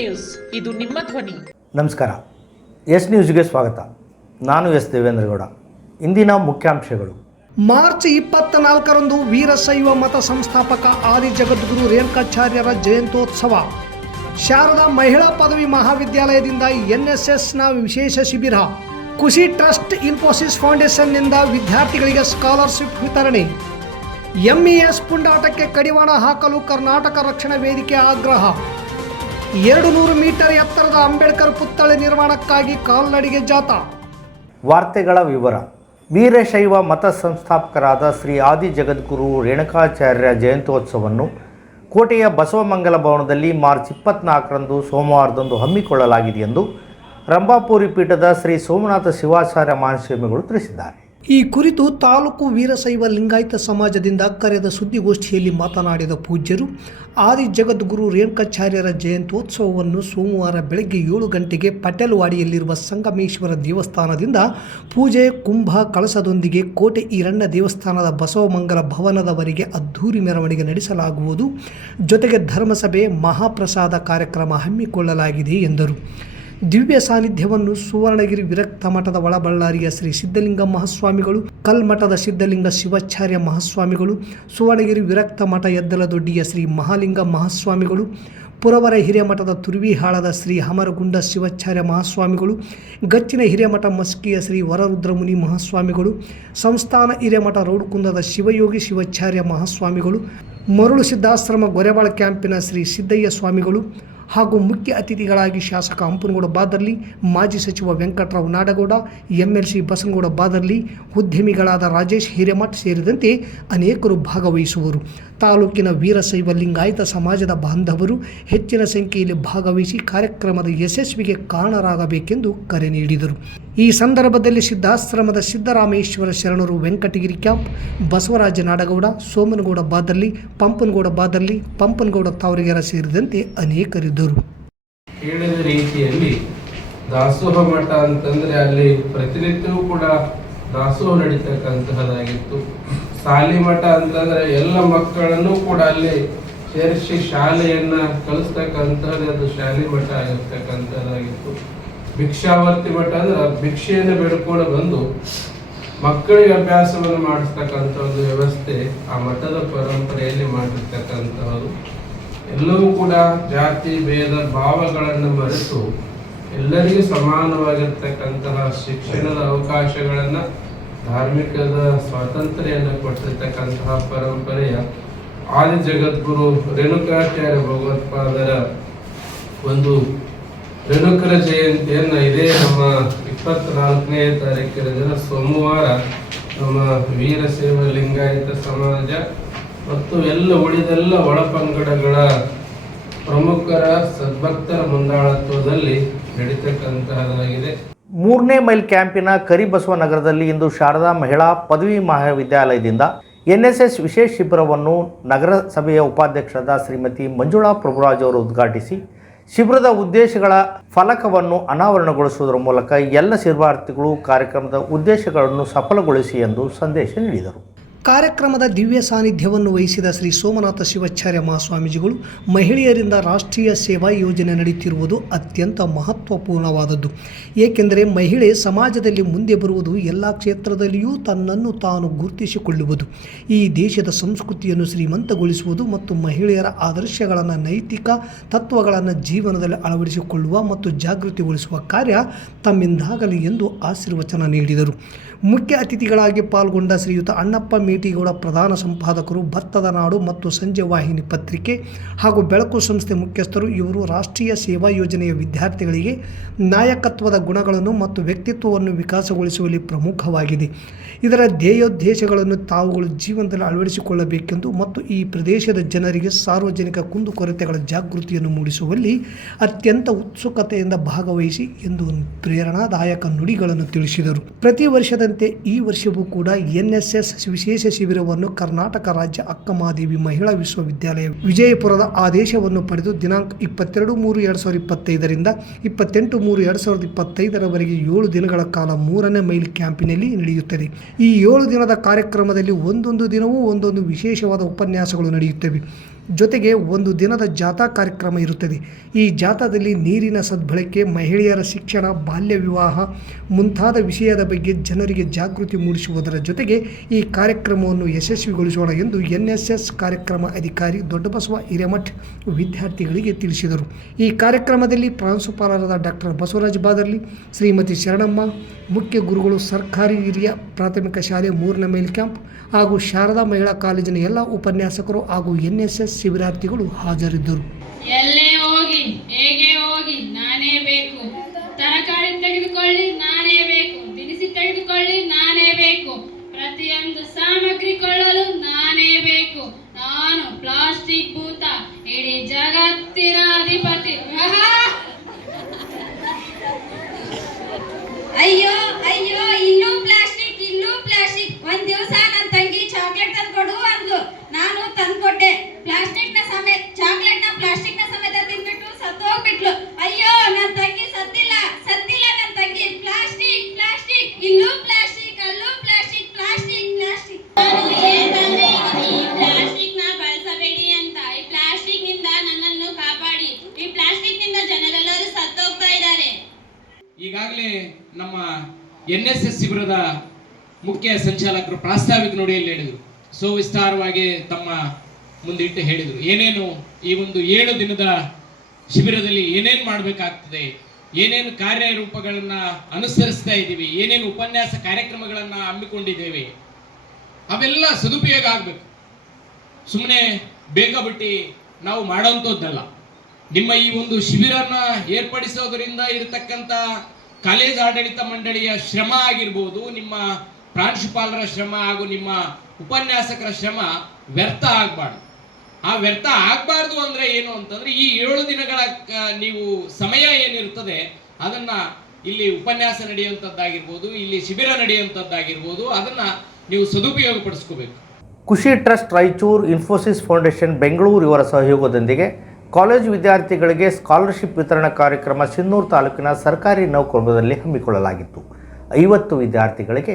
News. ಇದು ನಿಮ್ಮ ಧ್ವನಿ. ನಮಸ್ಕಾರ. ಎಸ್ ನ್ಯೂಸ್ಗೆ ಸ್ವಾಗತ. ನಾನು ಎಸ್ ದೇವೇಂದ್ರಗೌಡ. ಇಂದಿನ ಮುಖ್ಯಾಂಶಗಳು. ಮಾರ್ಚ್ ಇಪ್ಪತ್ನಾಲ್ಕರಂದು ವೀರಶೈವ ಮತ ಸಂಸ್ಥಾಪಕ ಆದಿ ಜಗದ್ಗುರು ರೇಣುಕಾಚಾರ್ಯರ ಜಯಂತ್ಯೋತ್ಸವ. ಶಾರದಾ ಮಹಿಳಾ ಪದವಿ ಮಹಾವಿದ್ಯಾಲಯದಿಂದ ಎನ್ಎಸ್ಎಸ್ನ ವಿಶೇಷ ಶಿಬಿರ. ಖುಷಿ ಟ್ರಸ್ಟ್ ಇನ್ಫೋಸಿಸ್ ಫೌಂಡೇಶನ್ನಿಂದ ವಿದ್ಯಾರ್ಥಿಗಳಿಗೆ ಸ್ಕಾಲರ್ಶಿಪ್ ವಿತರಣೆ. ಎಂಇಎಸ್ ಪುಂಡಾಟಕ್ಕೆ ಕಡಿವಾಣ ಹಾಕಲು ಕರ್ನಾಟಕ ರಕ್ಷಣಾ ವೇದಿಕೆ ಆಗ್ರಹ. ಎರಡು ನೂರು ಮೀಟರ್ ಎತ್ತರದ ಅಂಬೇಡ್ಕರ್ ಪುತ್ಥಳಿ ನಿರ್ಮಾಣಕ್ಕಾಗಿ ಕಾಲ್ನಡಿಗೆ ಜಾಥಾ. ವಾರ್ತೆಗಳ ವಿವರ. ವೀರಶೈವ ಮತ ಸಂಸ್ಥಾಪಕರಾದ ಶ್ರೀ ಆದಿ ಜಗದ್ಗುರು ರೇಣುಕಾಚಾರ್ಯ ಜಯಂತ್ಯೋತ್ಸವವನ್ನು ಕೋಟೆಯ ಬಸವಮಂಗಲ ಭವನದಲ್ಲಿ ಮಾರ್ಚ್ ಇಪ್ಪತ್ನಾಲ್ಕರಂದು ಸೋಮವಾರದಂದು ಹಮ್ಮಿಕೊಳ್ಳಲಾಗಿದೆ ಎಂದು ರಂಭಾಪುರಿ ಪೀಠದ ಶ್ರೀ ಸೋಮನಾಥ ಶಿವಾಚಾರ್ಯ ಮಹಾಸ್ವಾಮಿಗಳು ತಿಳಿಸಿದ್ದಾರೆ. ಈ ಕುರಿತು ತಾಲೂಕು ವೀರಶೈವ ಲಿಂಗಾಯತ ಸಮಾಜದಿಂದ ಕರೆದ ಸುದ್ದಿಗೋಷ್ಠಿಯಲ್ಲಿ ಮಾತನಾಡಿದ ಪೂಜ್ಯರು, ಆದಿ ಜಗದ್ಗುರು ರೇಣುಕಾಚಾರ್ಯರ ಜಯಂತ್ಯೋತ್ಸವವನ್ನು ಸೋಮವಾರ ಬೆಳಗ್ಗೆ ಏಳು ಗಂಟೆಗೆ ಪಟೇಲ್ವಾಡಿಯಲ್ಲಿರುವ ಸಂಗಮೇಶ್ವರ ದೇವಸ್ಥಾನದಿಂದ ಪೂಜೆ, ಕುಂಭ, ಕಳಸದೊಂದಿಗೆ ಕೋಟೆ ಈರಣ್ಣ ದೇವಸ್ಥಾನದ ಬಸವಮಂಗಲ ಭವನದವರೆಗೆ ಅದ್ಧೂರಿ ಮೆರವಣಿಗೆ ನಡೆಸಲಾಗುವುದು. ಜೊತೆಗೆ ಧರ್ಮಸಭೆ, ಮಹಾಪ್ರಸಾದ ಕಾರ್ಯಕ್ರಮ ಹಮ್ಮಿಕೊಳ್ಳಲಾಗಿದೆ ಎಂದರು. ದಿವ್ಯ ಸಾನ್ನಿಧ್ಯವನ್ನು ಸುವರ್ಣಗಿರಿ ವಿರಕ್ತ ಮಠದ ಒಳಬಳ್ಳಾರಿಯ ಶ್ರೀ ಸಿದ್ಧಲಿಂಗ ಮಹಾಸ್ವಾಮಿಗಳು, ಕಲ್ಮಠದ ಸಿದ್ಧಲಿಂಗ ಶಿವಾಚಾರ್ಯ ಮಹಾಸ್ವಾಮಿಗಳು, ಸುವರ್ಣಗಿರಿ ವಿರಕ್ತ ಮಠ ಎದ್ದಲದೊಡ್ಡಿಯ ಶ್ರೀ ಮಹಾಲಿಂಗ ಮಹಾಸ್ವಾಮಿಗಳು, ಪುರವರ ಹಿರೇಮಠದ ತುರ್ವಿಹಾಳದ ಶ್ರೀ ಹಮರಗುಂಡ ಶಿವಾಚಾರ್ಯ ಮಹಾಸ್ವಾಮಿಗಳು, ಗಚ್ಚಿನ ಹಿರೇಮಠ ಮಸ್ಕಿಯ ಶ್ರೀ ವರರುದ್ರಮುನಿ ಮಹಾಸ್ವಾಮಿಗಳು, ಸಂಸ್ಥಾನ ಹಿರೇಮಠ ರೌಡುಕುಂದದ ಶಿವಯೋಗಿ ಶಿವಾಚಾರ್ಯ ಮಹಾಸ್ವಾಮಿಗಳು, ಮರುಳು ಸಿದ್ಧಾಶ್ರಮ ಗೊರೆವಾಳ ಕ್ಯಾಂಪಿನ ಶ್ರೀ ಸಿದ್ದಯ್ಯ ಸ್ವಾಮಿಗಳು ಹಾಗೂ ಮುಖ್ಯ ಅತಿಥಿಗಳಾಗಿ ಶಾಸಕ ಹಂಪನಗೌಡ ಬಾದರ್ಲಿ, ಮಾಜಿ ಸಚಿವ ವೆಂಕಟರಾವ್ ನಾಡಗೌಡ ಎಲ್ ಸಿ ಬಸನಗೌಡ ಬಾದರ್ಲಿ, ಉದ್ಯಮಿಗಳಾದ ರಾಜೇಶ್ ಹಿರೇಮಠ್ ಸೇರಿದಂತೆ ಅನೇಕರು ಭಾಗವಹಿಸುವರು. ತಾಲೂಕಿನ ವೀರಶೈವ ಲಿಂಗಾಯತ ಸಮಾಜದ ಬಾಂಧವರು ಹೆಚ್ಚಿನ ಸಂಖ್ಯೆಯಲ್ಲಿ ಭಾಗವಹಿಸಿ ಕಾರ್ಯಕ್ರಮದ ಯಶಸ್ವಿಗೆ ಕಾರಣರಾಗಬೇಕೆಂದು ಕರೆ ನೀಡಿದರು. ಈ ಸಂದರ್ಭದಲ್ಲಿ ಸಿದ್ಧಾಶ್ರಮದ ಸಿದ್ದರಾಮೇಶ್ವರ ಶರಣರು ವೆಂಕಟಗಿರಿ ಕ್ಯಾಂಪ್, ಬಸವರಾಜ ನಾಡಗೌಡ, ಸೋಮನಗೌಡ ಬಾದಲ್ಲಿ ಪಂಪನಗೌಡ ಬಾದಲ್ಲಿ ಪಂಪನಗೌಡ ತಾವರಿಗೆರ ಸೇರಿದಂತೆ ಅನೇಕರಿದ್ದರು. ದಾಸೋಹ ಮಠ ಅಂತಂದ್ರೆ ಅಲ್ಲಿ ಪ್ರತಿನಿತ್ಯವೂ ಕೂಡ ದಾಸೋಹ ನಡೀತಕ್ಕಂತಹದ್ದಾಗಿತ್ತು. ಸಾಲಿ ಮಠ ಅಂತಂದ್ರೆ ಎಲ್ಲ ಮಕ್ಕಳನ್ನು ಕೂಡ ಅಲ್ಲಿ ಸೇರಿಸಿ ಶಾಲೆಯನ್ನ ಕಲಿಸ್ತಕ್ಕಂಥದ್ದು ಅದು ಶಾಲಿ ಮಠ ಆಗಿರ್ತಕ್ಕಂಥದ್ದಾಗಿತ್ತು. ಭಿಕ್ಷಾವರ್ತಿ ಮಠ ಅಂದ್ರೆ ಭಿಕ್ಷೆಯನ್ನು ಬೇಡ್ಕೊಂಡು ಬಂದು ಮಕ್ಕಳಿಗೆ ಅಭ್ಯಾಸವನ್ನು ಮಾಡಿಸ್ತಕ್ಕಂಥ ಒಂದು ವ್ಯವಸ್ಥೆ ಆ ಮಠದ ಪರಂಪರೆಯಲ್ಲಿ ಮಾಡಿರ್ತಕ್ಕಂಥದ್ದು. ಎಲ್ಲವೂ ಕೂಡ ಜಾತಿ, ಭೇದ, ಭಾವಗಳನ್ನು ಮರೆತು ಎಲ್ಲರಿಗೂ ಸಮಾನವಾಗಿರ್ತಕ್ಕಂತಹ ಶಿಕ್ಷಣದ ಅವಕಾಶಗಳನ್ನ ಧಾರ್ಮಿಕದ ಸ್ವಾತಂತ್ರ್ಯವನ್ನು ಕೊಟ್ಟಿರ್ತಕ್ಕಂತಹ ಪರಂಪರೆಯ ಆದಿ ಜಗದ್ಗುರು ರೇಣುಕಾಚಾರ್ಯ ಭಗವತ್ಪಾದರ ಒಂದು ರೇಣುಕರ ಜಯಂತಿಯನ್ನ ಇದೇ ನಮ್ಮ ಇಪ್ಪತ್ನಾಲ್ಕನೇ ತಾರೀಕಿನ ದಿನ ಸೋಮವಾರ ನಮ್ಮ ವೀರಶೈವ ಲಿಂಗಾಯತ ಸಮಾಜ ಮತ್ತು ಎಲ್ಲ ಉಳಿದೆಲ್ಲ ಒಳಪಂಗಡಗಳ ಪ್ರಮುಖರ ಸದ್ಭಕ್ತರ ಮುಂದಾಳತ್ವದಲ್ಲಿ ನಡೀತಕ್ಕಂತಹದ್ದಾಗಿದೆ. ಮೂರನೇ ಮೈಲ್ ಕ್ಯಾಂಪಿನ ಕರಿಬಸವ ನಗರದಲ್ಲಿ ಇಂದು ಶಾರದಾ ಮಹಿಳಾ ಪದವಿ ಮಹಾವಿದ್ಯಾಲಯದಿಂದ ಎನ್ಎಸ್ಎಸ್ ವಿಶೇಷ ಶಿಬಿರವನ್ನು ನಗರಸಭೆಯ ಉಪಾಧ್ಯಕ್ಷರಾದ ಶ್ರೀಮತಿ ಮಂಜುಳಾ ಪ್ರಭುರಾಜ್ ಅವರು ಉದ್ಘಾಟಿಸಿ, ಶಿಬಿರದ ಉದ್ದೇಶಗಳ ಫಲಕವನ್ನು ಅನಾವರಣಗೊಳಿಸುವುದರ ಮೂಲಕ ಎಲ್ಲ ಶಿಬಿರಾರ್ಥಿಗಳು ಕಾರ್ಯಕ್ರಮದ ಉದ್ದೇಶಗಳನ್ನು ಸಫಲಗೊಳಿಸಿ ಎಂದು ಸಂದೇಶ ನೀಡಿದರು. ಕಾರ್ಯಕ್ರಮದ ದಿವ್ಯ ಸಾನ್ನಿಧ್ಯವನ್ನು ವಹಿಸಿದ ಶ್ರೀ ಸೋಮನಾಥ ಶಿವಾಚಾರ್ಯ ಮಹಾಸ್ವಾಮೀಜಿಗಳು ಮಹಿಳೆಯರಿಂದ ರಾಷ್ಟ್ರೀಯ ಸೇವಾ ಯೋಜನೆ ನಡೆಯುತ್ತಿರುವುದು ಅತ್ಯಂತ ಮಹತ್ವಪೂರ್ಣವಾದದ್ದು. ಏಕೆಂದರೆ ಮಹಿಳೆ ಸಮಾಜದಲ್ಲಿ ಮುಂದೆ ಬರುವುದು ಎಲ್ಲ ಕ್ಷೇತ್ರದಲ್ಲಿಯೂ ತನ್ನನ್ನು ತಾನು ಗುರುತಿಸಿಕೊಳ್ಳುವುದು. ಈ ದೇಶದ ಸಂಸ್ಕೃತಿಯನ್ನು ಶ್ರೀಮಂತಗೊಳಿಸುವುದು ಮತ್ತು ಮಹಿಳೆಯರ ಆದರ್ಶಗಳನ್ನು, ನೈತಿಕ ತತ್ವಗಳನ್ನು ಜೀವನದಲ್ಲಿ ಅಳವಡಿಸಿಕೊಳ್ಳುವ ಮತ್ತು ಜಾಗೃತಿಗೊಳಿಸುವ ಕಾರ್ಯ ತಮ್ಮಿಂದಾಗಲಿ ಎಂದು ಆಶೀರ್ವಚನ ನೀಡಿದರು. ಮುಖ್ಯ ಅತಿಥಿಗಳಾಗಿ ಪಾಲ್ಗೊಂಡ ಶ್ರೀಯುತ ಅಣ್ಣಪ್ಪ ಮೇಟಿಗೌಡ ಪ್ರಧಾನ ಸಂಪಾದಕರು ಭತ್ತದ ನಾಡು ಮತ್ತು ಸಂಜೆ ವಾಹಿನಿ ಪತ್ರಿಕೆ ಹಾಗೂ ಬೆಳಕು ಸಂಸ್ಥೆ ಮುಖ್ಯಸ್ಥರು, ಇವರು ರಾಷ್ಟ್ರೀಯ ಸೇವಾ ಯೋಜನೆಯ ವಿದ್ಯಾರ್ಥಿಗಳಿಗೆ ನಾಯಕತ್ವದ ಗುಣಗಳನ್ನು ಮತ್ತು ವ್ಯಕ್ತಿತ್ವವನ್ನು ವಿಕಾಸಗೊಳಿಸುವಲ್ಲಿ ಪ್ರಮುಖವಾಗಿದೆ. ಇದರ ಧ್ಯೇಯೋದ್ದೇಶಗಳನ್ನು ತಾವುಗಳು ಜೀವನದಲ್ಲಿ ಅಳವಡಿಸಿಕೊಳ್ಳಬೇಕೆಂದು ಮತ್ತು ಈ ಪ್ರದೇಶದ ಜನರಿಗೆ ಸಾರ್ವಜನಿಕ ಕುಂದುಕೊರತೆಗಳ ಜಾಗೃತಿಯನ್ನು ಮೂಡಿಸುವಲ್ಲಿ ಅತ್ಯಂತ ಉತ್ಸುಕತೆಯಿಂದ ಭಾಗವಹಿಸಿ ಎಂದು ಪ್ರೇರಣಾದಾಯಕ ನುಡಿಗಳನ್ನು ತಿಳಿಸಿದರು. ಪ್ರತಿ ವರ್ಷದಂತೆ ಈ ವರ್ಷವೂ ಕೂಡ ಎನ್ಎಸ್ಎಸ್ ವಿಶೇಷ ಶಿಬಿರವನ್ನು ಕರ್ನಾಟಕ ರಾಜ್ಯ ಅಕ್ಕಮಹಾದೇವಿ ಮಹಿಳಾ ವಿಶ್ವವಿದ್ಯಾಲಯ ವಿಜಯಪುರದ ಆದೇಶವನ್ನು ಪಡೆದು ದಿನಾಂಕ ಇಪ್ಪತ್ತೆರಡು ಮೂರು ಎರಡು ಸಾವಿರದ ಇಪ್ಪತ್ತೈದರಿಂದ ಇಪ್ಪತ್ತೆಂಟು ಮೂರು ಎರಡು ಸಾವಿರದ ಇಪ್ಪತ್ತೈದರವರೆಗೆ ಏಳು ದಿನಗಳ ಕಾಲ ಮೂರನೇ ಮೈಲ್ ಕ್ಯಾಂಪಿನಲ್ಲಿ ನಡೆಯುತ್ತದೆ. ಈ ಏಳು ದಿನದ ಕಾರ್ಯಕ್ರಮದಲ್ಲಿ ಒಂದೊಂದು ದಿನವೂ ಒಂದೊಂದು ವಿಶೇಷವಾದ ಉಪನ್ಯಾಸಗಳು ನಡೆಯುತ್ತವೆ. ಜೊತೆಗೆ ಒಂದು ದಿನದ ಜಾಥಾ ಕಾರ್ಯಕ್ರಮ ಇರುತ್ತದೆ. ಈ ಜಾಥಾದಲ್ಲಿ ನೀರಿನ ಸದ್ಬಳಕೆ, ಮಹಿಳೆಯರ ಶಿಕ್ಷಣ, ಬಾಲ್ಯ ವಿವಾಹ ಮುಂತಾದ ವಿಷಯದ ಬಗ್ಗೆ ಜನರಿಗೆ ಜಾಗೃತಿ ಮೂಡಿಸುವುದರ ಜೊತೆಗೆ ಈ ಕಾರ್ಯಕ್ರಮವನ್ನು ಯಶಸ್ವಿಗೊಳಿಸೋಣ ಎಂದು ಎನ್ ಕಾರ್ಯಕ್ರಮ ಅಧಿಕಾರಿ ದೊಡ್ಡಬಸವ ಹಿರೇಮಠ್ ವಿದ್ಯಾರ್ಥಿಗಳಿಗೆ ತಿಳಿಸಿದರು. ಈ ಕಾರ್ಯಕ್ರಮದಲ್ಲಿ ಪ್ರಾಂಶುಪಾಲರಾದ ಡಾಕ್ಟರ್ ಬಸವರಾಜ ಬಾದರ್ಲಿ, ಶ್ರೀಮತಿ ಶರಣಮ್ಮ, ಮುಖ್ಯ ಗುರುಗಳು ಸರ್ಕಾರಿ ಹಿರಿಯ ಪ್ರಾಥಮಿಕ ಶಾಲೆ ಮೂರನೇ ಮೇಲ್ ಕ್ಯಾಂಪ್ ಹಾಗೂ ಶಾರದಾ ಮಹಿಳಾ ಕಾಲೇಜಿನ ಎಲ್ಲ ಉಪನ್ಯಾಸಕರು ಹಾಗೂ ಎನ್ ಎಸ್ ಎಸ್ ಶಿಬಿರಾರ್ಥಿಗಳು ಹಾಜರಿದ್ದರು. ಎಲ್ಲೇ ಹೋಗಿ, ಹೇಗೆ ಹೋಗಿ, ನಾನೇ ಬೇಕು. ತರಕಾರಿ ತೆಗೆದುಕೊಳ್ಳಿ, ನಾನೇ ಬೇಕು. ದಿನಸಿ ತೆಗೆದುಕೊಳ್ಳಿ, ನಾನೇ ಬೇಕು. ಪ್ರತಿಯೊಂದು ಸಾಮಗ್ರಿ ಕೊಳ್ಳಲು ನಾನೇ ಬೇಕು. ನಾನು ಪ್ಲಾಸ್ಟಿಕ್ ಭೂತ, ಇಡೀ ಜಗತ್ತಿನ ಅಯ್ಯೋ! ಈಗಾಗಲೇ ನಮ್ಮ ಎನ್ ಎಸ್ ಎಸ್ ಶಿಬಿರದ ಮುಖ್ಯ ಸಂಚಾಲಕರು ಪ್ರಾಸ್ತಾವಿಕ ನುಡಿಯಲ್ಲಿ ಹೇಳಿದರು. ಸುವಿಸ್ತಾರವಾಗಿ ತಮ್ಮ ಮುಂದಿಟ್ಟು ಹೇಳಿದರು. ಏನೇನು ಈ ಒಂದು ಏಳು ದಿನದ ಶಿಬಿರದಲ್ಲಿ ಏನೇನು ಮಾಡಬೇಕಾಗ್ತದೆ, ಏನೇನು ಕಾರ್ಯರೂಪಗಳನ್ನು ಅನುಸರಿಸ್ತಾ ಇದ್ದೀವಿ, ಏನೇನು ಉಪನ್ಯಾಸ ಕಾರ್ಯಕ್ರಮಗಳನ್ನು ಹಮ್ಮಿಕೊಂಡಿದ್ದೇವೆ, ಅವೆಲ್ಲ ಸದುಪಯೋಗ ಆಗಬೇಕು. ಸುಮ್ಮನೆ ಬೇಕಾಬಿಟ್ಟು ನಾವು ಮಾಡೋಂಥದ್ದಲ್ಲ. ನಿಮ್ಮ ಈ ಒಂದು ಶಿಬಿರನ ಏರ್ಪಡಿಸೋದರಿಂದ ಇರತಕ್ಕಂಥ ಕಾಲೇಜ್ ಆಡಳಿತ ಮಂಡಳಿಯ ಶ್ರಮ ಆಗಿರ್ಬೋದು, ನಿಮ್ಮ ಪ್ರಾಂಶುಪಾಲರ ಶ್ರಮ ಹಾಗೂ ನಿಮ್ಮ ಉಪನ್ಯಾಸಕರ ಶ್ರಮ ವ್ಯರ್ಥ ಆಗಬಾರ್ದು. ಆ ವ್ಯರ್ಥ ಆಗಬಾರ್ದು ಅಂದ್ರೆ ಏನು ಅಂತಂದ್ರೆ, ಈ ಏಳು ದಿನಗಳ ನೀವು ಸಮಯ ಏನಿರ್ತದೆ ಅದನ್ನ ಇಲ್ಲಿ ಉಪನ್ಯಾಸ ನಡೆಯುವಂಥದ್ದಾಗಿರ್ಬೋದು, ಇಲ್ಲಿ ಶಿಬಿರ ನಡೆಯುವಂಥದ್ದಾಗಿರ್ಬೋದು, ಅದನ್ನ ನೀವು ಸದುಪಯೋಗ ಪಡಿಸ್ಕೋಬೇಕು ಖುಷಿ ಟ್ರಸ್ಟ್ ರಾಯಚೂರು ಇನ್ಫೋಸಿಸ್ ಫೌಂಡೇಶನ್ ಬೆಂಗಳೂರು ಇವರ ಸಹಯೋಗದೊಂದಿಗೆ ಕಾಲೇಜು ವಿದ್ಯಾರ್ಥಿಗಳಿಗೆ ಸ್ಕಾಲರ್ಶಿಪ್ ವಿತರಣಾ ಕಾರ್ಯಕ್ರಮ ಸಿನ್ನೂರು ತಾಲೂಕಿನ ಸರ್ಕಾರಿ ನೌಕರದಲ್ಲಿ ಹಮ್ಮಿಕೊಳ್ಳಲಾಗಿತ್ತು. ಐವತ್ತು ವಿದ್ಯಾರ್ಥಿಗಳಿಗೆ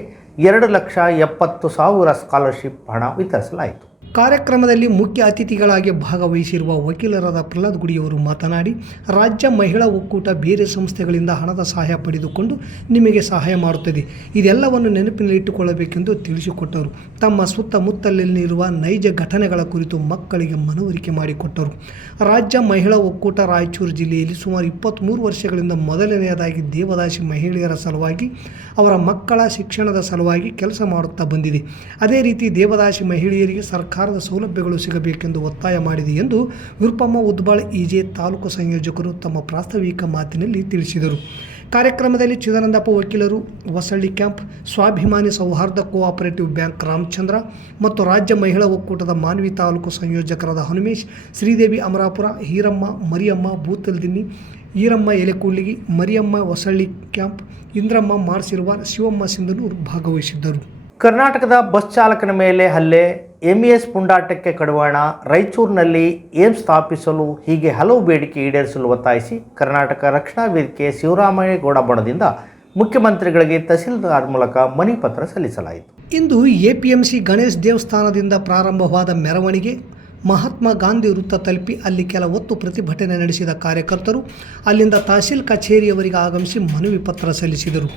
ಎರಡು ಲಕ್ಷ ಎಪ್ಪತ್ತು ಸಾವಿರ ಸ್ಕಾಲರ್ಶಿಪ್ ಹಣ ವಿತರಿಸಲಾಯಿತು. ಕಾರ್ಯಕ್ರಮದಲ್ಲಿ ಮುಖ್ಯ ಅತಿಥಿಗಳಾಗಿ ಭಾಗವಹಿಸಿರುವ ವಕೀಲರಾದ ಪ್ರಹ್ಲಾದ್ ಗುಡಿಯವರು ಮಾತನಾಡಿ, ರಾಜ್ಯ ಮಹಿಳಾ ಒಕ್ಕೂಟ ಬೇರೆ ಸಂಸ್ಥೆಗಳಿಂದ ಹಣದ ಸಹಾಯ ಪಡೆದುಕೊಂಡು ನಿಮಗೆ ಸಹಾಯ ಮಾಡುತ್ತದೆ. ಇದೆಲ್ಲವನ್ನು ನೆನಪಿನಲ್ಲಿಟ್ಟುಕೊಳ್ಳಬೇಕೆಂದು ತಿಳಿಸಿಕೊಟ್ಟರು. ತಮ್ಮ ಸುತ್ತಮುತ್ತಲಿರುವ ನೈಜ ಘಟನೆಗಳ ಕುರಿತು ಮಕ್ಕಳಿಗೆ ಮನವರಿಕೆ ಮಾಡಿಕೊಟ್ಟರು. ರಾಜ್ಯ ಮಹಿಳಾ ಒಕ್ಕೂಟ ರಾಯಚೂರು ಜಿಲ್ಲೆಯಲ್ಲಿ ಸುಮಾರು ಇಪ್ಪತ್ತ್ಮೂರು ವರ್ಷಗಳಿಂದ ಮೊದಲನೆಯದಾಗಿ ದೇವದಾಸಿ ಮಹಿಳೆಯರ ಸಲುವಾಗಿ ಅವರ ಮಕ್ಕಳ ಶಿಕ್ಷಣದ ಸಲುವಾಗಿ ಕೆಲಸ ಮಾಡುತ್ತಾ ಬಂದಿದೆ. ಅದೇ ರೀತಿ ದೇವದಾಸಿ ಮಹಿಳೆಯರಿಗೆ ಸರ್ಕಾರದ ಸೌಲಭ್ಯಗಳು ಸಿಗಬೇಕೆಂದು ಒತ್ತಾಯ ಮಾಡಿದೆ ಎಂದು ವಿರುಪಮ್ಮ ಉದ್ಬಾಳ್ ಇಜೆ ತಾಲೂಕು ಸಂಯೋಜಕರು ತಮ್ಮ ಪ್ರಾಸ್ತಾವಿಕ ಮಾತಿನಲ್ಲಿ ತಿಳಿಸಿದರು. ಕಾರ್ಯಕ್ರಮದಲ್ಲಿ ಚಿದಾನಂದಪ್ಪ ವಕೀಲರು, ಹೊಸಳ್ಳಿ ಕ್ಯಾಂಪ್, ಸ್ವಾಭಿಮಾನಿ ಸೌಹಾರ್ದ ಕೋಆಪರೇಟಿವ್ ಬ್ಯಾಂಕ್ ರಾಮಚಂದ್ರ ಮತ್ತು ರಾಜ್ಯ ಮಹಿಳಾ ಒಕ್ಕೂಟದ ಮಾನ್ವಿ ತಾಲೂಕು ಸಂಯೋಜಕರಾದ ಹನುಮೇಶ್, ಶ್ರೀದೇವಿ ಅಮರಾಪುರ, ಹೀರಮ್ಮ, ಮರಿಯಮ್ಮ, ಭೂತಲ್ದಿನ್ನಿ, ಈರಮ್ಮ ಎಲೆಕೂಲಿಗಿ ಮರಿಯಮ್ಮ ಹೊಸಳ್ಳಿ ಕ್ಯಾಂಪ್, ಇಂದ್ರಮ್ಮ ಮಾರ್ಸಿರುವ ಶಿವಮ್ಮ ಸಿಂಧನೂರು ಭಾಗವಹಿಸಿದ್ದರು. ಕರ್ನಾಟಕದ ಬಸ್ ಚಾಲಕನ ಮೇಲೆ ಹಲ್ಲೆ ಎಂಇಎಸ್ ಪುಂಡಾಟಕ್ಕೆ ಕಡಿವಾಣ ರಾಯಚೂರಿನಲ್ಲಿ ಏಮ್ಸ್ ಸ್ಥಾಪಿಸಲು ಹೀಗೆ ಹಲವು ಬೇಡಿಕೆ ಈಡೇರಿಸಲು ಒತ್ತಾಯಿಸಿ ಕರ್ನಾಟಕ ರಕ್ಷಣಾ ವೇದಿಕೆ ಶಿವರಾಮೇಗೌಡ ಬಣದಿಂದ ಮುಖ್ಯಮಂತ್ರಿಗಳಿಗೆ ತಹಸೀಲ್ದಾರ್ ಮೂಲಕ ಮನವಿ ಪತ್ರ ಸಲ್ಲಿಸಲಾಯಿತು. ಇಂದು ಎಪಿಎಂಸಿ ಗಣೇಶ್ ದೇವಸ್ಥಾನದಿಂದ ಪ್ರಾರಂಭವಾದ ಮೆರವಣಿಗೆ ಮಹಾತ್ಮ ಗಾಂಧಿ ವೃತ್ತ ತಲುಪಿ ಅಲ್ಲಿ ಕೆಲ ಹೊತ್ತು ಪ್ರತಿಭಟನೆ ನಡೆಸಿದ ಕಾರ್ಯಕರ್ತರು ಅಲ್ಲಿಂದ ತಹಸೀಲ್ ಕಚೇರಿಯವರಿಗೆ ಆಗಮಿಸಿ ಮನವಿ ಪತ್ರ ಸಲ್ಲಿಸಿದರು.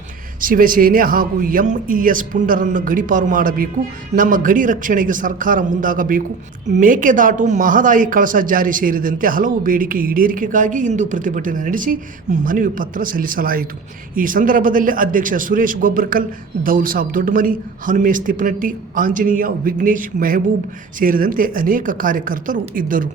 ಶಿವಸೇನೆ ಹಾಗೂ ಎಂಇಎಸ್ ಪುಂಡರನ್ನು ಗಡಿಪಾರು ಮಾಡಬೇಕು. ನಮ್ಮ ಗಡಿ ರಕ್ಷಣೆಗೆ ಸರ್ಕಾರ ಮುಂದಾಗಬೇಕು. ಮೇಕೆದಾಟು ಮಹದಾಯಿ ಕಳಸ ಜಾರಿ ಸೇರಿದಂತೆ ಹಲವು ಬೇಡಿಕೆ ಈಡೇರಿಕೆಗಾಗಿ ಇಂದು ಪ್ರತಿಭಟನೆ ನಡೆಸಿ ಮನವಿ ಪತ್ರ ಸಲ್ಲಿಸಲಾಯಿತು. ಈ ಸಂದರ್ಭದಲ್ಲಿ ಅಧ್ಯಕ್ಷ ಸುರೇಶ್ ಗೊಬ್ಬರ್ಕಲ್ ದೌಲ್ ಸಾಬ್ ದೊಡ್ಡಮನಿ, ಹನುಮೇಶ್ ತಿಪ್ಪನಟ್ಟಿ, ಆಂಜನೇಯ ವಿಘ್ನೇಶ್ ಮೆಹಬೂಬ್ ಸೇರಿದಂತೆ ಅನೇಕ ಕಾರ್ಯಕರ್ತರು ಇದ್ದರು.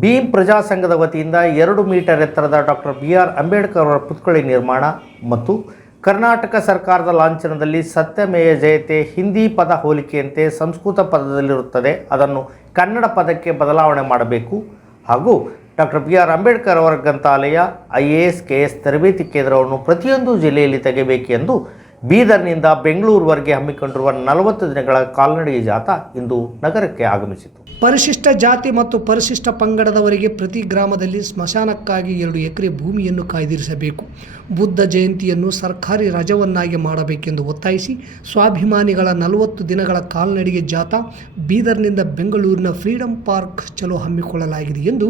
ಭೀಮ್ ಪ್ರಜಾ ಸಂಘದ ವತಿಯಿಂದ ಎರಡು ಮೀಟರ್ ಎತ್ತರದ ಡಾಕ್ಟರ್ ಬಿ ಆರ್ ಅಂಬೇಡ್ಕರ್ ಅವರ ಪುತ್ಕಳಿ ನಿರ್ಮಾಣ ಮತ್ತು ಕರ್ನಾಟಕ ಸರ್ಕಾರದ ಲಾಂಛನದಲ್ಲಿ ಸತ್ಯಮೇಯ ಜಯತೆ ಹಿಂದಿ ಪದ ಹೋಲಿಕೆಯಂತೆ ಸಂಸ್ಕೃತ ಪದದಲ್ಲಿರುತ್ತದೆ. ಅದನ್ನು ಕನ್ನಡ ಪದಕ್ಕೆ ಬದಲಾವಣೆ ಮಾಡಬೇಕು. ಹಾಗೂ ಡಾಕ್ಟರ್ ಬಿ ಆರ್ ಅಂಬೇಡ್ಕರ್ ಅವರ ಗ್ರಂಥಾಲಯ, I A S, K S ತರಬೇತಿ ಕೇಂದ್ರವನ್ನು ಪ್ರತಿಯೊಂದು ಜಿಲ್ಲೆಯಲ್ಲಿ ತೆಗೆಯಬೇಕೆಂದು ಬೀದರ್ನಿಂದ ಬೆಂಗಳೂರುವರೆಗೆ ಹಮ್ಮಿಕೊಂಡಿರುವ ನಲವತ್ತು ದಿನಗಳ ಕಾಲ್ನಡಿಗೆ ಜಾಥಾ ಇಂದು ನಗರಕ್ಕೆ ಆಗಮಿಸಿತು. ಪರಿಶಿಷ್ಟ ಜಾತಿ ಮತ್ತು ಪರಿಶಿಷ್ಟ ಪಂಗಡದವರಿಗೆ ಪ್ರತಿ ಗ್ರಾಮದಲ್ಲಿ ಸ್ಮಶಾನಕ್ಕಾಗಿ ಎರಡು ಎಕರೆ ಭೂಮಿಯನ್ನು ಕಾಯ್ದಿರಿಸಬೇಕು. ಬುದ್ಧ ಜಯಂತಿಯನ್ನು ಸರ್ಕಾರಿ ರಜವನ್ನಾಗಿ ಮಾಡಬೇಕೆಂದು ಒತ್ತಾಯಿಸಿ ಸ್ವಾಭಿಮಾನಿಗಳ ನಲವತ್ತು ದಿನಗಳ ಕಾಲ್ನಡಿಗೆ ಜಾಥಾ ಬೀದರ್ನಿಂದ ಬೆಂಗಳೂರಿನ ಫ್ರೀಡಂ ಪಾರ್ಕ್ ಚಲೋ ಹಮ್ಮಿಕೊಳ್ಳಲಾಗಿದೆ ಎಂದು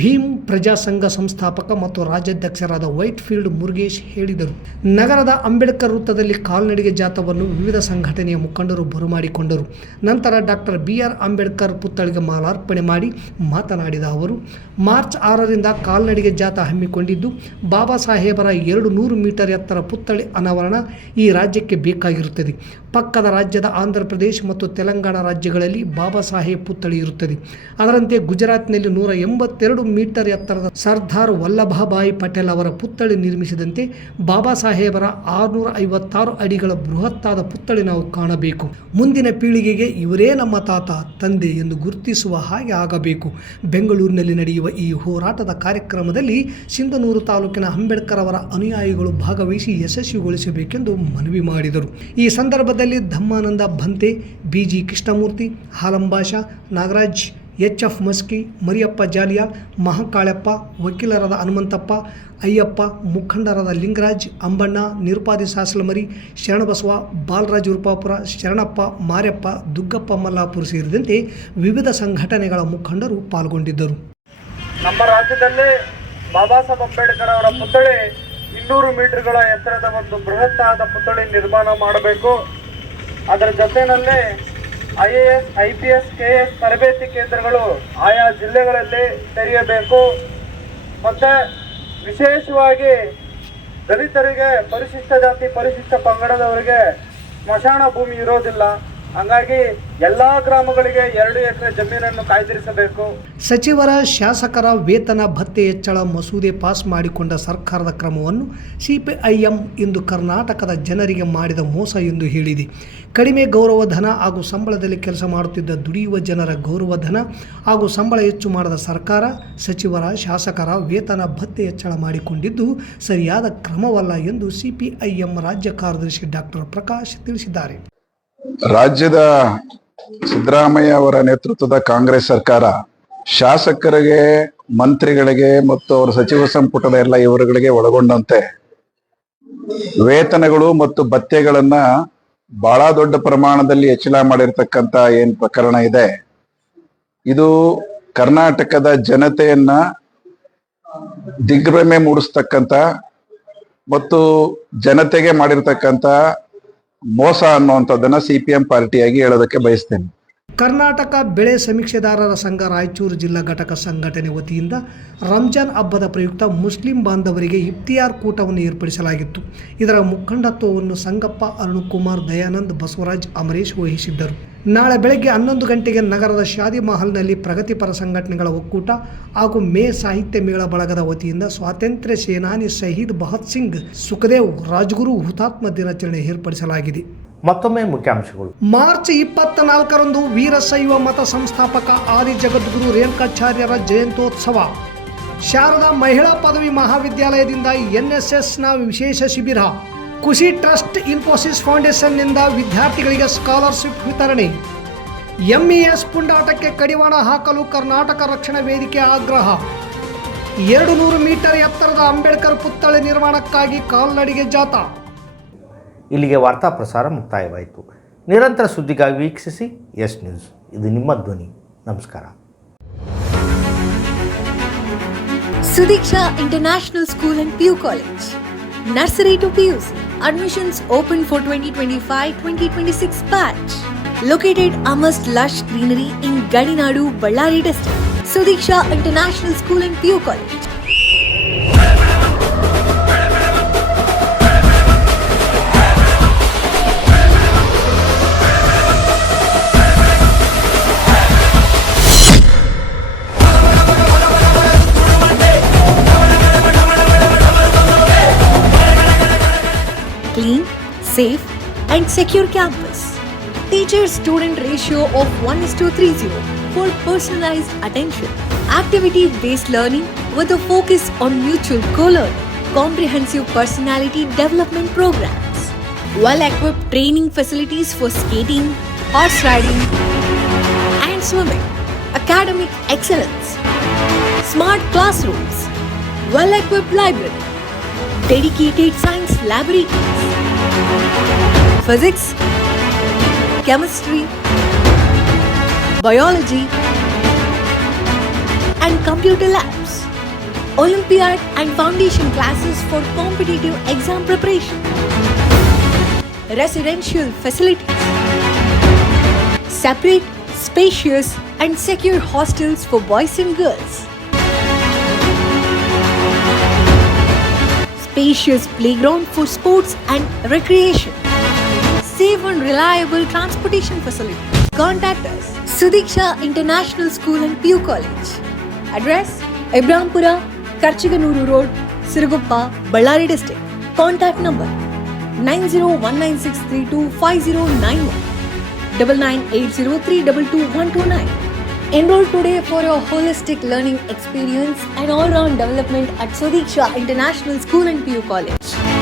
ಭೀಮ್ ಪ್ರಜಾಸಂಘ ಸಂಸ್ಥಾಪಕ ಮತ್ತು ರಾಜ್ಯಾಧ್ಯಕ್ಷರಾದ ವೈಟ್ ಫೀಲ್ಡ್ ಮುರುಗೇಶ್ ಹೇಳಿದರು. ನಗರದ ಅಂಬೇಡ್ಕರ್ ವೃತ್ತದಲ್ಲಿ ಕಾಲ್ನಡಿಗೆ ಜಾಥಾವನ್ನು ವಿವಿಧ ಸಂಘಟನೆಯ ಮುಖಂಡರು ಬರಮಾಡಿಕೊಂಡರು. ನಂತರ ಡಾಕ್ಟರ್ ಬಿ ಆರ್ ಅಂಬೇಡ್ಕರ್ ಪುತ್ಥಳಿಗೆ ಮಾಲಾರ್ಪಣೆ ಮಾಡಿ ಮಾತನಾಡಿದ ಅವರು, ಮಾರ್ಚ್ ಆರರಿಂದ ಕಾಲ್ನಡಿಗೆ ಜಾಥಾ ಹಮ್ಮಿಕೊಂಡಿದ್ದು, ಬಾಬಾ ಸಾಹೇಬರ ಎರಡು ನೂರು ಮೀಟರ್ ಎತ್ತರ ಪುತ್ಥಳಿ ಅನಾವರಣ ಈ ರಾಜ್ಯಕ್ಕೆ ಬೇಕಾಗಿರುತ್ತದೆ. ಪಕ್ಕದ ರಾಜ್ಯದ ಆಂಧ್ರ ಪ್ರದೇಶ ಮತ್ತು ತೆಲಂಗಾಣ ರಾಜ್ಯಗಳಲ್ಲಿ ಬಾಬಾ ಸಾಹೇಬ್ ಪುತ್ಥಳಿ ಇರುತ್ತದೆ. ಅದರಂತೆ ಗುಜರಾತ್ನಲ್ಲಿ ನೂರ ಎಂಬತ್ತೆರಡು ಮೀಟರ್ ಎತ್ತರದ ಸರ್ದಾರ್ ವಲ್ಲಭಭಾಯಿ ಪಟೇಲ್ ಅವರ ಪುತ್ಥಳಿ ನಿರ್ಮಿಸಿದಂತೆ ಬಾಬಾ ಸಾಹೇಬರ ಆರುನೂರ ಐವತ್ತಾರು ಅಡಿಗಳ ಬೃಹತ್ತಾದ ಪುತ್ಥಳಿ ನಾವು ಕಾಣಬೇಕು. ಮುಂದಿನ ಪೀಳಿಗೆಗೆ ಇವರೇ ನಮ್ಮ ತಾತ, ತಂದೆ ಎಂದು ಗುರುತಿಸುವ ಹಾಗೆ ಆಗಬೇಕು. ಬೆಂಗಳೂರಿನಲ್ಲಿ ನಡೆಯುವ ಈ ಹೋರಾಟದ ಕಾರ್ಯಕ್ರಮದಲ್ಲಿ ಸಿಂಧನೂರು ತಾಲೂಕಿನ ಅಂಬೇಡ್ಕರ್ ಅವರ ಅನುಯಾಯಿಗಳು ಭಾಗವಹಿಸಿ ಯಶಸ್ವಿಗೊಳಿಸಬೇಕೆಂದು ಮನವಿ ಮಾಡಿದರು. ಈ ಸಂದರ್ಭದಲ್ಲಿ Dhammananda Bhante BG Krishnamurthy, Halambasha, Nagaraj H F Maski, Mariyappa Jaliya, Mahakalappa, ವಕೀಲರಾದ ಹನುಮಂತಪ್ಪ, ಅಯ್ಯಪ್ಪ, ಮುಖಂಡರಾದ ಲಿಂಗರಾಜ್, ಅಂಬಣ್ಣ, ನಿರುಪಾದಿ ಸಾಸಲಮರಿ, ಶರಣಬಸವ, ಬಾಲರಾಜ್ ಉರುಪಾಪುರ, ಶರಣಪ್ಪ ಮಾರ್ಯಪ್ಪ ದುಗ್ಗಪ್ಪ ಮಲ್ಲಾಪುರ ಸೇರಿದಂತೆ ವಿವಿಧ ಸಂಘಟನೆಗಳ ಮುಖಂಡರು ಪಾಲ್ಗೊಂಡಿದ್ದರು. ನಮ್ಮ ರಾಜ್ಯದಲ್ಲಿ ಬಾಬಾ ಸಾಹೇಬ್ ಅಂಬೇಡ್ಕರ್ ಅವರ ಪುತ್ಥಳಿ ಇನ್ನೂರು ಮೀಟರ್ಗಳ ಎತ್ತರದ ಒಂದು ಬೃಹತ್ತಾದ ಪುತ್ಥಳಿ ನಿರ್ಮಾಣ ಮಾಡಬೇಕು. ಅದರ ಜೊತೆಯಲ್ಲಿ I IPS S, I P S, K S ತರಬೇತಿ ಕೇಂದ್ರಗಳು ಆಯಾ ಜಿಲ್ಲೆಗಳಲ್ಲಿ ತೆರೆಯಬೇಕು. ಮತ್ತೆ ವಿಶೇಷವಾಗಿ ದಲಿತರಿಗೆ ಪರಿಶಿಷ್ಟ ಜಾತಿ, ಪರಿಶಿಷ್ಟ ಪಂಗಡದವರಿಗೆ ಸ್ಮಶಾನ ಭೂಮಿ ಇರೋದಿಲ್ಲ. ಹಂಗಾಗಿ ಎಲ್ಲಾ ಗ್ರಾಮಗಳಿಗೆ ಎರಡು ಎಕರೆ ಜಮೀನನ್ನು ಕಾಯ್ದಿರಿಸಬೇಕು. ಸಚಿವರ ಶಾಸಕರ ವೇತನ ಭತ್ಯೆ ಹೆಚ್ಚಳ ಮಸೂದೆ ಪಾಸ್ ಮಾಡಿಕೊಂಡ ಸರ್ಕಾರದ ಕ್ರಮವನ್ನು ಸಿಪಿಐಎಂ ಇಂದು ಕರ್ನಾಟಕದ ಜನರಿಗೆ ಮಾಡಿದ ಮೋಸ ಎಂದು ಹೇಳಿದೆ. ಕಡಿಮೆ ಗೌರವಧನ ಹಾಗೂ ಸಂಬಳದಲ್ಲಿ ಕೆಲಸ ಮಾಡುತ್ತಿದ್ದ ದುಡಿಯುವ ಜನರ ಗೌರವಧನ ಹಾಗೂ ಸಂಬಳ ಹೆಚ್ಚು ಮಾಡದ ಸರ್ಕಾರ ಸಚಿವರ ಶಾಸಕರ ವೇತನ ಭತ್ಯೆ ಹೆಚ್ಚಳ ಮಾಡಿಕೊಂಡಿದ್ದು ಸರಿಯಾದ ಕ್ರಮವಲ್ಲ ಎಂದು ಸಿಪಿಐಎಂ ರಾಜ್ಯ ಕಾರ್ಯದರ್ಶಿ ಡಾಕ್ಟರ್ ಪ್ರಕಾಶ್ ತಿಳಿಸಿದ್ದಾರೆ. ರಾಜ್ಯದ ಸಿದ್ದರಾಮಯ್ಯ ಅವರ ನೇತೃತ್ವದ ಕಾಂಗ್ರೆಸ್ ಸರ್ಕಾರ ಶಾಸಕರಿಗೆ, ಮಂತ್ರಿಗಳಿಗೆ ಮತ್ತು ಅವರ ಸಚಿವ ಸಂಪುಟದ ಎಲ್ಲ ಇವರುಗಳಿಗೆ ಒಳಗೊಂಡಂತೆ ವೇತನಗಳು ಮತ್ತು ಭತ್ಯೆಗಳನ್ನ ಬಹಳ ದೊಡ್ಡ ಪ್ರಮಾಣದಲ್ಲಿ ಹೆಚ್ಚಳ ಮಾಡಿರ್ತಕ್ಕಂತ ಏನ್ ಪ್ರಕರಣ ಇದೆ. ಇದು ಕರ್ನಾಟಕದ ಜನತೆಯನ್ನ ದಿಗ್ಭ್ರಮೆ ಮೂಡಿಸ್ತಕ್ಕಂತ ಮತ್ತು ಜನತೆಗೆ ಮಾಡಿರ್ತಕ್ಕಂತ ಮೋಸ ಅನ್ನುವಂಥದ್ದನ್ನ ಸಿ ಪಿ ಎಂ ಪಾರ್ಟಿಯಾಗಿ ಹೇಳೋದಕ್ಕೆ ಬಯಸ್ತೇನೆ. ಕರ್ನಾಟಕ ಬೆಳೆ ಸಮೀಕ್ಷೆದಾರರ ಸಂಘ ರಾಯಚೂರು ಜಿಲ್ಲಾ ಘಟಕ ಸಂಘಟನೆ ವತಿಯಿಂದ ರಂಜಾನ್ ಹಬ್ಬದ ಪ್ರಯುಕ್ತ ಮುಸ್ಲಿಂ ಬಾಂಧವರಿಗೆ ಇಫ್ತಿಯಾರ್ ಕೂಟವನ್ನು ಏರ್ಪಡಿಸಲಾಗಿತ್ತು. ಇದರ ಮುಖಂಡತ್ವವನ್ನು ಸಂಗಪ್ಪ ಅರುಣ್ಕುಮಾರ್ ದಯಾನಂದ್ ಬಸವರಾಜ್, ಅಮರೇಶ್ ವಹಿಸಿದ್ದರು. ನಾಳೆ ಬೆಳಗ್ಗೆ ಹನ್ನೊಂದು ಗಂಟೆಗೆ ನಗರದ ಶಾದಿ ಮಹಲ್ನಲ್ಲಿ ಪ್ರಗತಿಪರ ಸಂಘಟನೆಗಳ ಒಕ್ಕೂಟ ಹಾಗೂ ಮೇ ಸಾಹಿತ್ಯ ಮೇಳ ಬಳಗದ ವತಿಯಿಂದ ಸ್ವಾತಂತ್ರ್ಯ ಸೇನಾನಿ ಶಹೀದ್ ಭಗತ್ ಸಿಂಗ್ ಸುಖದೇವ್ ರಾಜ್ಗುರು ಹುತಾತ್ಮ ದಿನಾಚರಣೆ ಏರ್ಪಡಿಸಲಾಗಿದೆ. ಮತ್ತೊಮ್ಮೆ ಮುಖ್ಯಾಂಶಗಳು. ಮಾರ್ಚ್ ಇಪ್ಪತ್ತ ನಾಲ್ಕರಂದು ವೀರಶೈವ ಮತ ಸಂಸ್ಥಾಪಕ ಆದಿ ಜಗದ್ಗುರು ರೇಣುಕಾಚಾರ್ಯರ ಜಯಂತ್ಯೋತ್ಸವ. ಶಾರದಾ ಮಹಿಳಾ ಪದವಿ ಮಹಾವಿದ್ಯಾಲಯದಿಂದ ಎನ್ಎಸ್ಎಸ್ನ ವಿಶೇಷ ಶಿಬಿರ. ಖುಷಿ ಟ್ರಸ್ಟ್ ಇನ್ಫೋಸಿಸ್ ಫೌಂಡೇಶನ್ನಿಂದ ವಿದ್ಯಾರ್ಥಿಗಳಿಗೆ ಸ್ಕಾಲರ್ಶಿಪ್ ವಿತರಣೆ. ಎಂಇಎಸ್ ಪುಂಡಾಟಕ್ಕೆ ಕಡಿವಾಣ ಹಾಕಲು ಕರ್ನಾಟಕ ರಕ್ಷಣಾ ವೇದಿಕೆ ಆಗ್ರಹ. ಎರಡು ನೂರು ಮೀಟರ್ ಎತ್ತರದ ಅಂಬೇಡ್ಕರ್ ಪುತ್ಥಳಿ ನಿರ್ಮಾಣಕ್ಕಾಗಿ ಕಾಲ್ನಡಿಗೆ ಜಾಥಾ. ಇಲ್ಲಿಗೆ ವಾರ್ತಾ ಪ್ರಸಾರ ಮುಕ್ತಾಯವಾಯಿತು. ನಿರಂತರ ಸುದ್ದಿಗಾಗಿ ವೀಕ್ಷಿಸಿ ಎಸ್ ನ್ಯೂಸ್. ಇದು ನಿಮ್ಮ ಧ್ವನಿ. ನಮಸ್ಕಾರ. Sudeeksha international school and PU college. Nursery to PUC. Admissions open for 2025-2026 batch. Located amidst lush greenery in Gadinadu, Ballari district. Sudiksha International School and PU College. And secure campus. Teacher student ratio of 1 is to 30 for personalized attention. Activity based learning with a focus on mutual co learning. Comprehensive personality development programs. well equipped training facilities for skating, horse riding, and swimming, academic excellence, smart classrooms, well equipped library, dedicated science laboratories, physics, chemistry, biology, and computer labs, Olympiad and foundation classes for competitive exam preparation, residential facilities, separate, spacious, and secure hostels for boys and girls. Spacious playground for sports and recreation. Safe and reliable transportation facilities. Contact us. Sudiksha International School and PU College. Address Ibrahimpura, Karchiganuru Road, Siruguppa, Ballari District. Contact number 9019632509 double nine eight zero three double two one two nine. Enroll today for your holistic learning experience and all-round development at Sodiksha International School and PU College.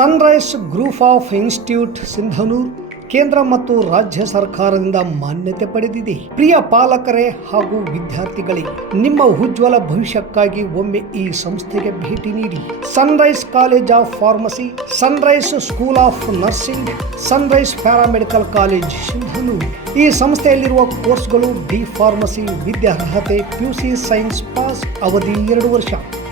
Sunrise group of institute Sindhanur ಕೇಂದ್ರ ಮತ್ತು ರಾಜ್ಯ ಸರ್ಕಾರದಿಂದ ಮಾನ್ಯತೆ ಪಡೆದಿದೆ ಪ್ರಿಯ ಪಾಲಕರೇ ಹಾಗೂ ವಿದ್ಯಾರ್ಥಿಗಳೇ ನಿಮ್ಮ ಉಜ್ವಲ ಭವಿಷ್ಯಕ್ಕಾಗಿ ಒಮ್ಮೆ ಈ ಸಂಸ್ಥೆಗೆ ಭೇಟಿ ನೀಡಿ Sunrise college of pharmacy Sunrise school of nursing Sunrise paramedical college Sindhanur ಈ ಸಂಸ್ಥೆಯಲ್ಲಿರುವ ಕೋರ್ಸ್ಗಳು ಡಿ ಫಾರ್ಮಸಿ ವಿದ್ಯಾರ್ಹತೆ ಪಿಯುಸಿ ಸೈನ್ಸ್ ಪಾಸ್ ಅವಧಿ ಎರಡು ವರ್ಷ.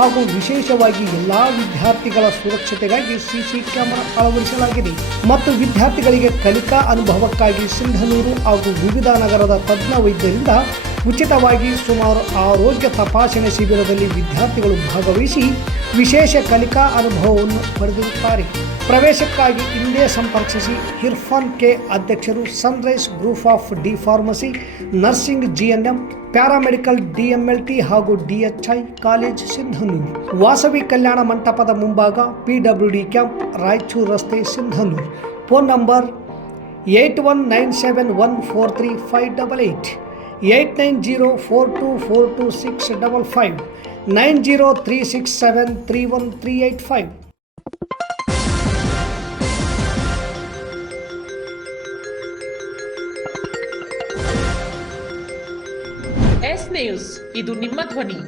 ಹಾಗೂ ವಿಶೇಷವಾಗಿ ಎಲ್ಲ ವಿದ್ಯಾರ್ಥಿಗಳ ಸುರಕ್ಷತೆಗಾಗಿ ಸಿಸಿ ಕ್ಯಾಮೆರಾ ಅಳವಡಿಸಲಾಗಿದೆ. ಮತ್ತು ವಿದ್ಯಾರ್ಥಿಗಳಿಗೆ ಕಲಿಕಾ ಅನುಭವಕ್ಕಾಗಿ ಸಿಂಧನೂರು ಹಾಗೂ ವಿವಿಧ ನಗರದ ತಜ್ಞ ವೈದ್ಯರಿಂದ ಉಚಿತವಾಗಿ ಸುಮಾರು ಆರೋಗ್ಯ ತಪಾಸಣೆ ಶಿಬಿರದಲ್ಲಿ ವಿದ್ಯಾರ್ಥಿಗಳು ಭಾಗವಹಿಸಿ ವಿಶೇಷ ಕಲಿಕಾ ಅನುಭವವನ್ನು ಪಡೆದಿರುತ್ತಾರೆ. ಪ್ರವೇಶಕ್ಕಾಗಿ ಇಲ್ಲೇ ಸಂಪರ್ಕಿಸಿ ಇರ್ಫಾನ್ ಕೆ ಅಧ್ಯಕ್ಷರು Sunrise group of D pharmacy, nursing GNM, paramedical DMLT ಹಾಗೂ ಡಿಎಚ್ಐ ಕಾಲೇಜ್ ಸಿಂಧನೂರು. ವಾಸವಿ ಕಲ್ಯಾಣ ಮಂಟಪದ ಮುಂಭಾಗ ಪಿಡಬ್ಲ್ಯೂಡಿ ಕ್ಯಾಂಪ್, ರಾಯಚೂರು ರಸ್ತೆ Sindhanur. Phone number eight one nine seven one four three five double eight eight nine zero four two four two six double five, nine zero three six seven three one three eight five. S news ಇದು ನಿಮ್ಮ ಧ್ವನಿ.